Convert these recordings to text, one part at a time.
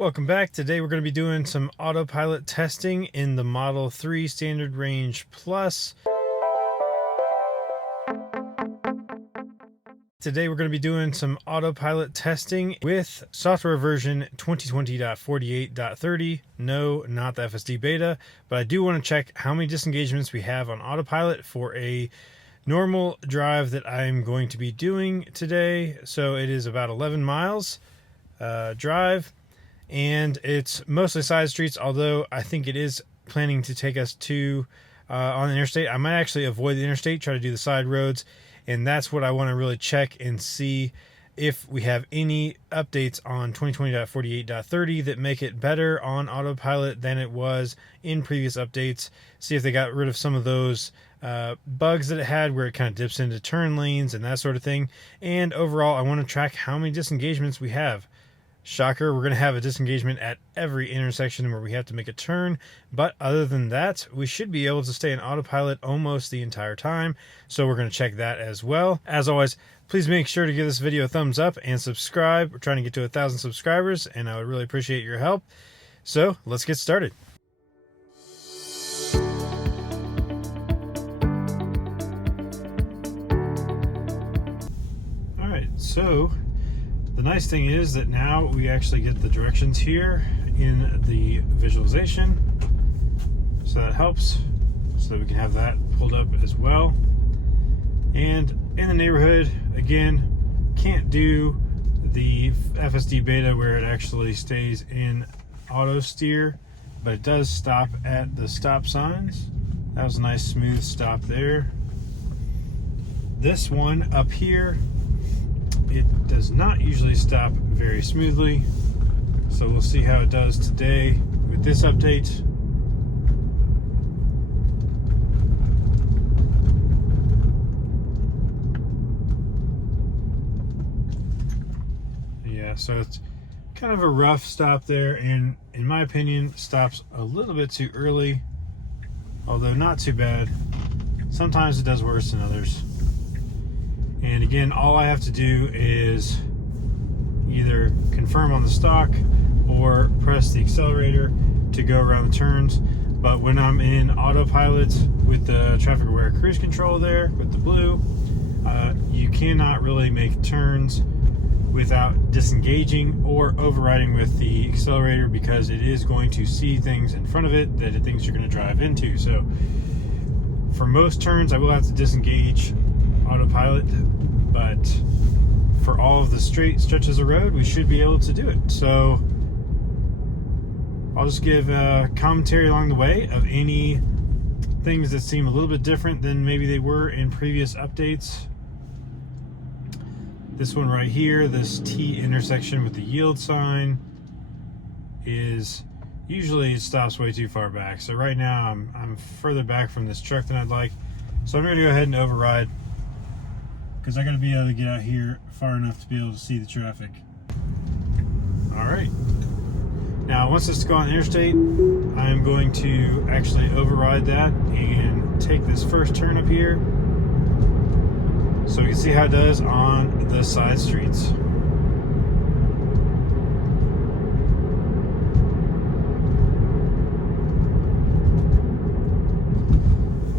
Welcome back. Today we're going to be doing some autopilot testing in the Model 3 Standard Range Plus. Today we're going to be doing some autopilot testing with software version 2020.48.30. No, not the FSD beta, but I do want to check how many disengagements we have on autopilot for a normal drive that I'm going to be doing today. So it is about 11 miles drive. And it's mostly side streets, although I think it is planning to take us to on the interstate. I might actually avoid the interstate, try to do the side roads, and that's what I want to really check and see if we have any updates on 2020.48.30 that make it better on autopilot than it was in previous updates. See if they got rid of some of those bugs that it had where it kind of dips into turn lanes and that sort of thing. And overall, I want to track how many disengagements we have. Shocker, we're going to have a disengagement at every intersection where we have to make a turn, but other than that, we should be able to stay in autopilot almost the entire time, so we're going to check that as well. As always, please make sure to give this video a thumbs up and subscribe. We're trying to get to 1,000 subscribers, and I would really appreciate your help. So, let's get started. Alright, so the nice thing is that now we actually get the directions here in the visualization, so that helps, so that we can have that pulled up as well. And in the neighborhood, again, can't do the FSD beta where it actually stays in auto steer, but it does stop at the stop signs. That was a nice smooth stop there. This one up here, it does not usually stop very smoothly, so we'll see how it does today with this update. Yeah, so it's kind of a rough stop there, and in my opinion, stops a little bit too early, although not too bad. Sometimes it does worse than others. And again, all I have to do is either confirm on the stock or press the accelerator to go around the turns. But when I'm in autopilot with the traffic aware cruise control there with the blue, you cannot really make turns without disengaging or overriding with the accelerator, because it is going to see things in front of it that it thinks you're going to drive into. So for most turns, I will have to disengage autopilot, but for all of the straight stretches of road, we should be able to do it. So I'll just give a commentary along the way of any things that seem a little bit different than maybe they were in previous updates. This one right here, this T intersection with the yield sign, is usually it stops way too far back. So right now I'm further back from this truck than I'd like. So I'm going to go ahead and override, because I got to be able to get out here far enough to be able to see the traffic. Alright, now once this goes on the interstate, I'm going to actually override that and take this first turn up here so we can see how it does on the side streets.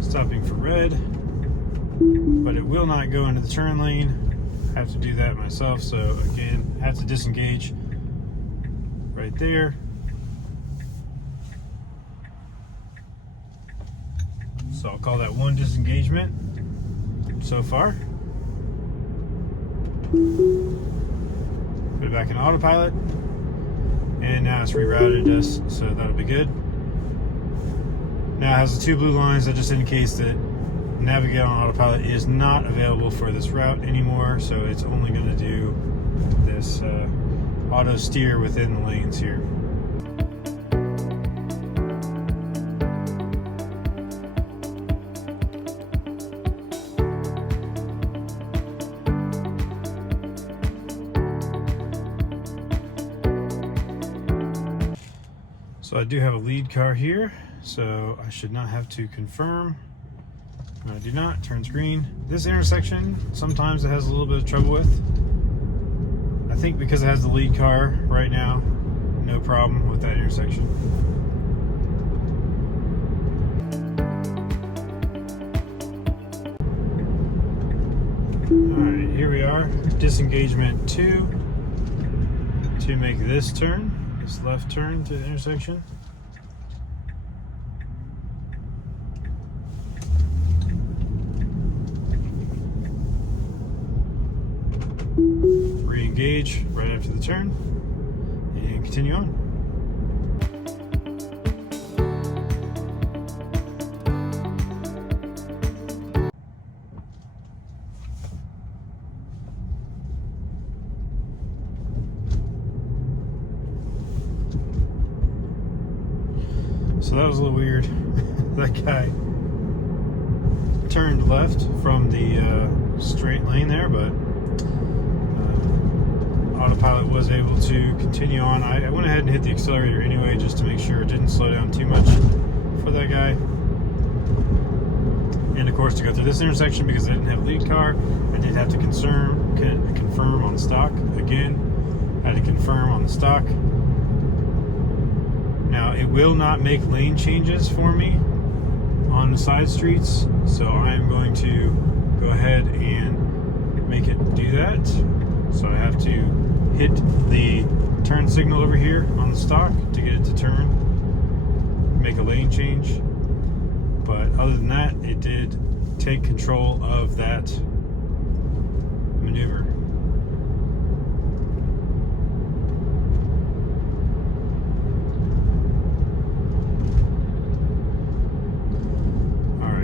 Stopping for red, but it will not go into the turn lane. I have to do that myself, so again, I have to disengage right there. So I'll call that one disengagement so far. Put it back in autopilot, and now it's rerouted us, so that'll be good. Now it has the two blue lines. That just indicates that Navigate on Autopilot is not available for this route anymore, so it's only going to do this auto steer within the lanes here. So I do have a lead car here, so I should not have to confirm. I do not. Turns green. This intersection, sometimes it has a little bit of trouble with. I think because it has the lead car right now, no problem with that intersection. Alright, here we are, disengagement 2 to make this turn, this left turn to the intersection. Re-engage right after the turn and continue on. So that was a little weird. That guy turned left from the straight lane there, but Autopilot was able to continue on. I went ahead and hit the accelerator anyway just to make sure it didn't slow down too much for that guy. And of course, to go through this intersection, because I didn't have a lead car, I did have to confirm on the stock. Again, I had to confirm on the stock. Now, it will not make lane changes for me on the side streets, so I'm going to go ahead and make it do that. So I have to hit the turn signal over here on the stock to get it to turn, make a lane change. But other than that, it did take control of that maneuver.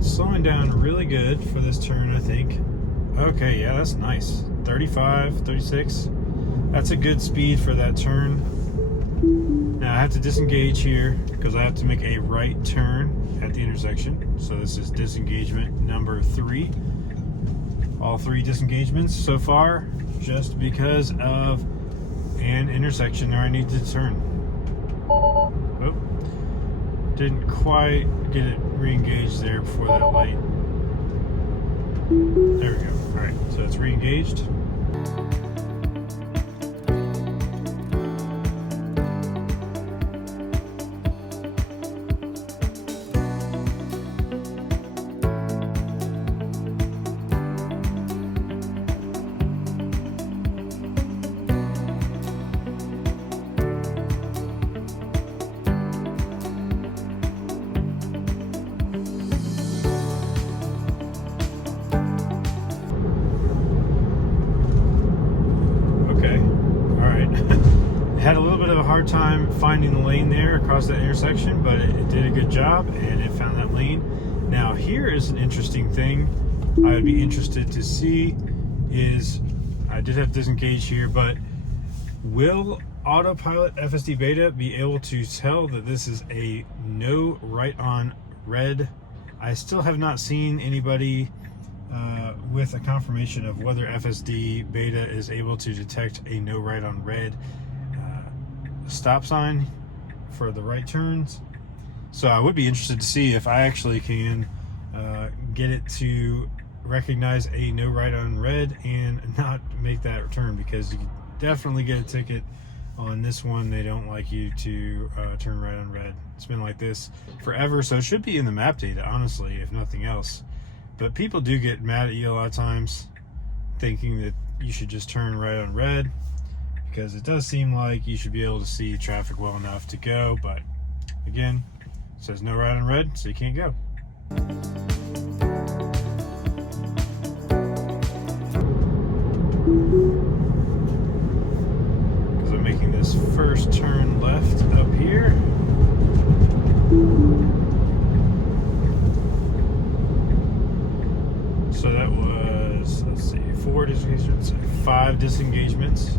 Slowing down really good for this turn, I think. Okay, yeah, that's nice. 35, 36. That's a good speed for that turn. Now I have to disengage here because I have to make a right turn at the intersection. So this is disengagement number 3. All 3 disengagements so far, just because of an intersection where I need to turn. Oh, didn't quite get it re-engaged there before that light. There we go. Alright, so it's re-engaged. Had a little bit of a hard time finding the lane there across that intersection, but it did a good job and it found that lane. Now here is an interesting thing I would be interested to see is, I did have disengage here, but will Autopilot FSD Beta be able to tell that this is a no right on red? I still have not seen anybody with a confirmation of whether FSD Beta is able to detect a no right on red stop sign for the right turns. So I would be interested to see if I actually can get it to recognize a no right on red and not make that turn, because you definitely get a ticket on this one. They don't like you to turn right on red. It's been like this forever, so it should be in the map data, honestly, if nothing else. But people do get mad at you a lot of times thinking that you should just turn right on red, because it does seem like you should be able to see traffic well enough to go, but again, it says no right on red, so you can't go. Because I'm making this first turn left up here. So that was, let's see, 4 disengagements, 5 disengagements.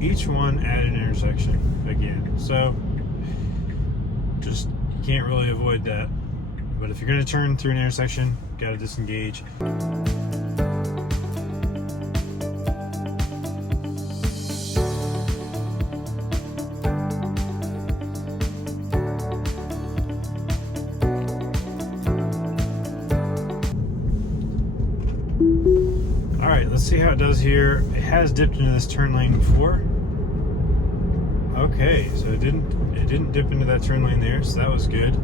Each one at an intersection again, so just, you can't really avoid that. But if you're going to turn through an intersection, got to disengage. Alright, let's see how it does here. It has dipped into this turn lane before. Okay, so it didn't dip into that turn lane there, so that was good.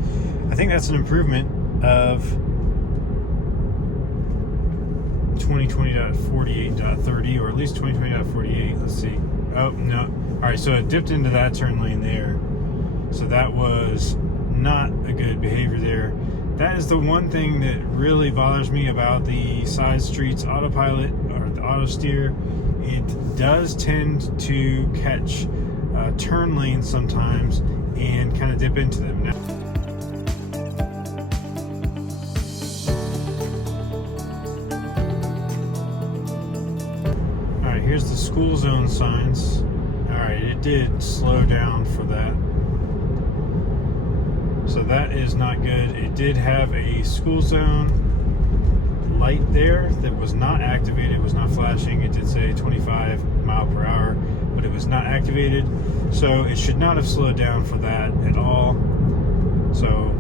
I think that's an improvement of 2020.48.30, or at least 2020.48. Let's see. Oh no! All right, so it dipped into that turn lane there, so that was not a good behavior there. That is the one thing that really bothers me about the side streets autopilot or the auto steer. It does tend to catch turn lanes sometimes and kind of dip into them. Now, all right, here's the school zone signs. All right, it did slow down for that. So that is not good. It did have a school zone light there that was not activated, was not flashing. It did say 25 mile per hour, but it was not activated. So it should not have slowed down for that at all. So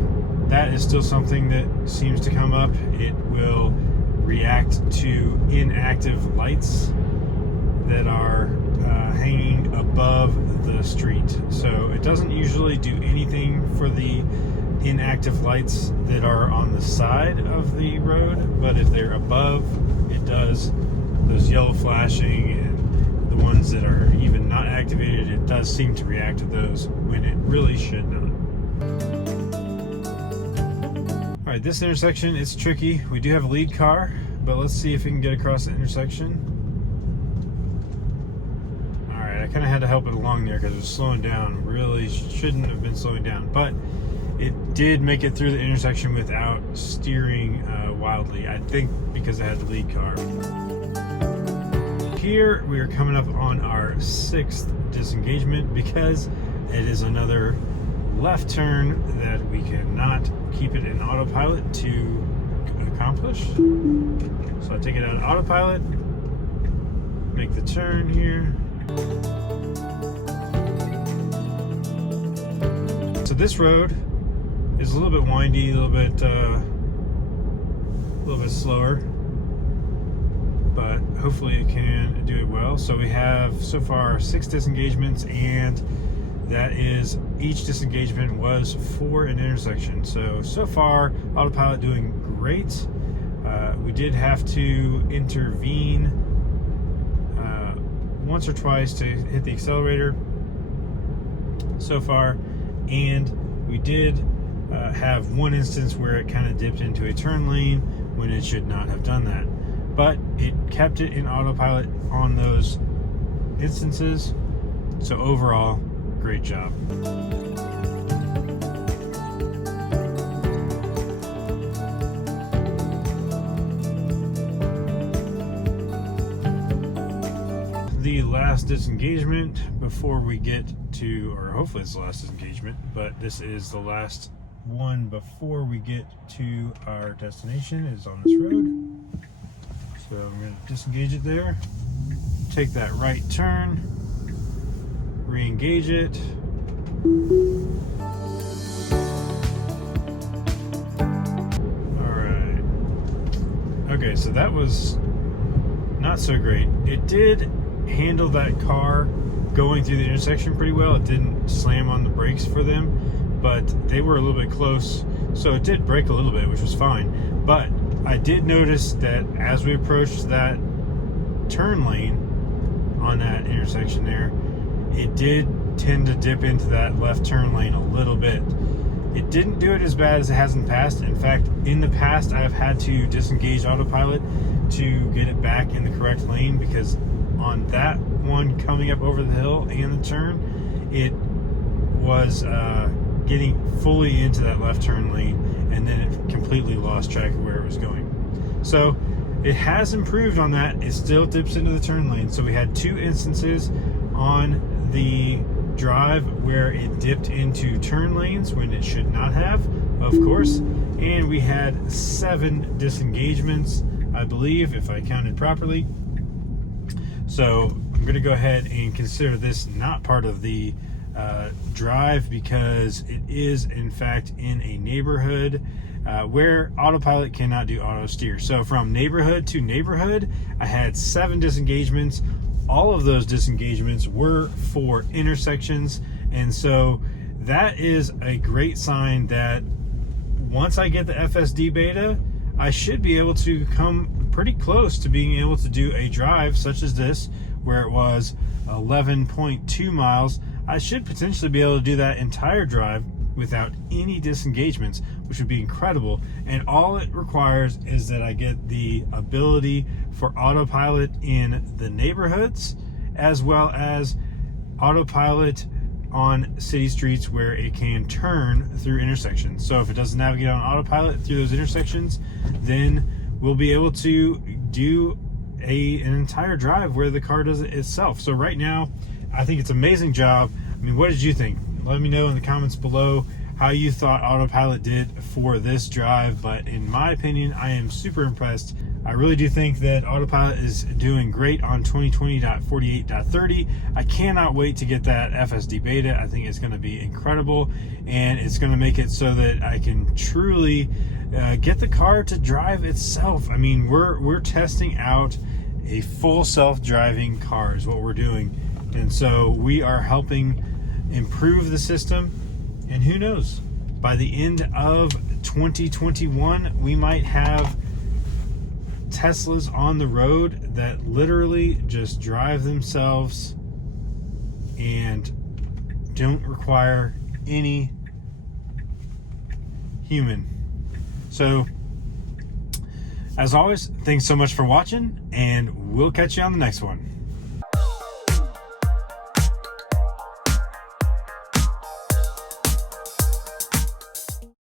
that is still something that seems to come up. It will react to inactive lights that are hanging above the street. So it doesn't usually do anything for the inactive lights that are on the side of the road, but if they're above, it does. Those yellow flashing and the ones that are even not activated, it does seem to react to those when it really should not. All right, this intersection is tricky. We do have a lead car, but let's see if we can get across the intersection. I kind of had to help it along there because it was slowing down. Really shouldn't have been slowing down, but it did make it through the intersection without steering wildly. I think because it had the lead car. Here we are coming up on our 6th disengagement because it is another left turn that we cannot keep it in autopilot to accomplish. So I take it out of autopilot, make the turn here. So this road is a little bit windy, a little bit slower, but hopefully it can do it well. So we have so far 6 disengagements, and that is, each disengagement was for an intersection. So far autopilot doing great. We did have to intervene once or twice to hit the accelerator so far, and we did have one instance where it kind of dipped into a turn lane when it should not have done that, but it kept it in autopilot on those instances. So overall, great job. The last disengagement before we get to, or hopefully it's the last disengagement, but this is the last one before we get to our destination, is on this road. So I'm going to disengage it there, take that right turn, re-engage it. Alright. Okay, so that was not so great. It did handle that car going through the intersection pretty well. It didn't slam on the brakes for them, but they were a little bit close, so it did brake a little bit, which was fine. But I did notice that as we approached that turn lane on that intersection there, it did tend to dip into that left turn lane a little bit. It didn't do it as bad as it has in the past. In fact, in the past I've had to disengage autopilot to get it back in the correct lane, because on that one coming up over the hill and the turn, it was getting fully into that left turn lane, and then it completely lost track of where it was going. So it has improved on that. It still dips into the turn lane. So we had 2 instances on the drive where it dipped into turn lanes when it should not have, of course, and we had 7 disengagements, I believe, if I counted properly. So I'm going to go ahead and consider this not part of the drive, because it is in fact in a neighborhood where autopilot cannot do auto steer. So from neighborhood to neighborhood, I had 7 disengagements, all of those disengagements were for intersections. And so that is a great sign that once I get the FSD beta, I should be able to come pretty close to being able to do a drive such as this, where it was 11.2 miles. I should potentially be able to do that entire drive without any disengagements, which would be incredible. And all it requires is that I get the ability for autopilot in the neighborhoods, as well as autopilot on city streets where it can turn through intersections. So if it doesn't navigate on autopilot through those intersections, then we'll be able to do an entire drive where the car does it itself. So right now, I think it's an amazing job. I mean, what did you think? Let me know in the comments below how you thought Autopilot did for this drive. But in my opinion, I am super impressed. I really do think that Autopilot is doing great on 2020.48.30. I cannot wait to get that FSD beta. I think it's going to be incredible, and it's going to make it so that I can truly get the car to drive itself. I mean, we're testing out a full self-driving car is what we're doing, and so we are helping improve the system. And who knows, by the end of 2021, we might have Teslas on the road that literally just drive themselves and don't require any human. So, as always, thanks so much for watching, and we'll catch you on the next one.